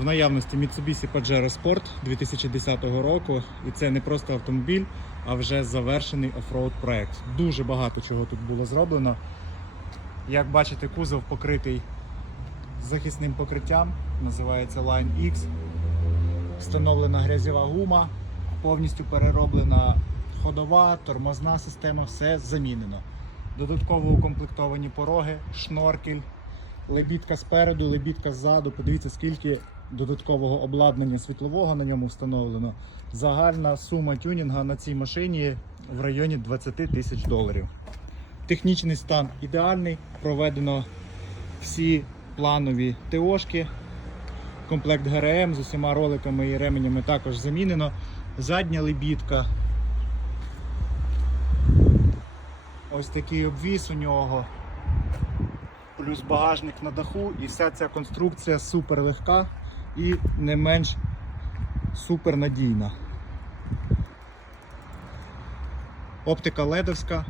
В наявності Mitsubishi Pajero Sport 2010 року. І це не просто автомобіль, а вже завершений оффроуд проект. Дуже багато чого тут було зроблено. Як бачите, кузов покритий захисним покриттям, називається Line X. Встановлена грязьова гума, повністю перероблена ходова, тормозна система, все замінено. Додатково укомплектовані пороги, шноркель, лебідка спереду, лебідка ззаду. Подивіться, скільки додаткового обладнання світлового на ньому встановлено. Загальна сума тюнінга на цій машині в районі 20 тисяч доларів. Технічний стан ідеальний, проведено всі планові ТОшки. Комплект ГРМ з усіма роликами і ременями також замінено. Задня лебідка. Ось такий обвіс у нього. Плюс багажник на даху і вся ця конструкція супер легка і не менш супер надійна. Оптика ледовська,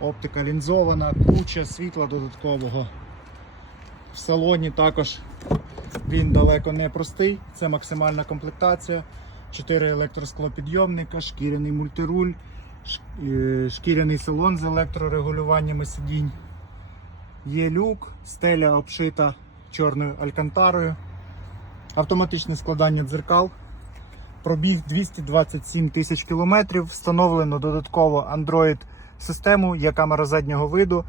оптика лінзована, куча світла додаткового. В салоні також він далеко не простий, це максимальна комплектація. 4 електросклопідйомника, шкіряний мультируль, е, шкіряний салон з електрорегулюваннями сидінь. Є люк, стеля обшита чорною алькантарою, автоматичне складання дзеркал. Пробіг 227 тисяч кілометрів. Встановлено додатково Android систему, є камера заднього виду.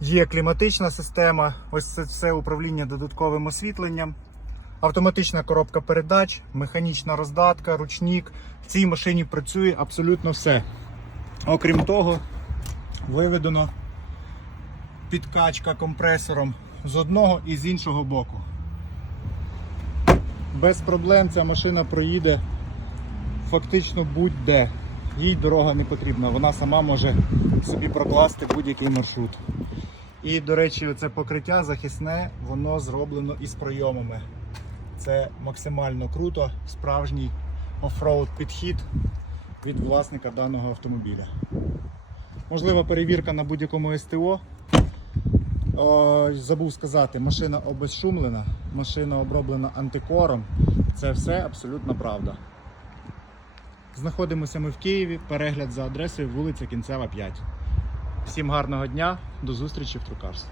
Є кліматична система, ось це все управління додатковим освітленням, автоматична коробка передач, механічна роздатка, ручник. В цій машині працює абсолютно все. Окрім того, виведено підкачка компресором з одного і з іншого боку. Без проблем ця машина проїде фактично будь-де. Їй дорога не потрібна, вона сама може собі прокласти будь-який маршрут. І, до речі, це покриття захисне, воно зроблено із пройомами. Це максимально круто, справжній оффроуд підхід від власника даного автомобіля. Можлива перевірка на будь-якому СТО. О, забув сказати, машина обезшумлена, машина оброблена антикором. Це все абсолютно правда. Знаходимося ми в Києві, перегляд за адресою вулиця Кінцева 5. Всім гарного дня, до зустрічі в Трукарс.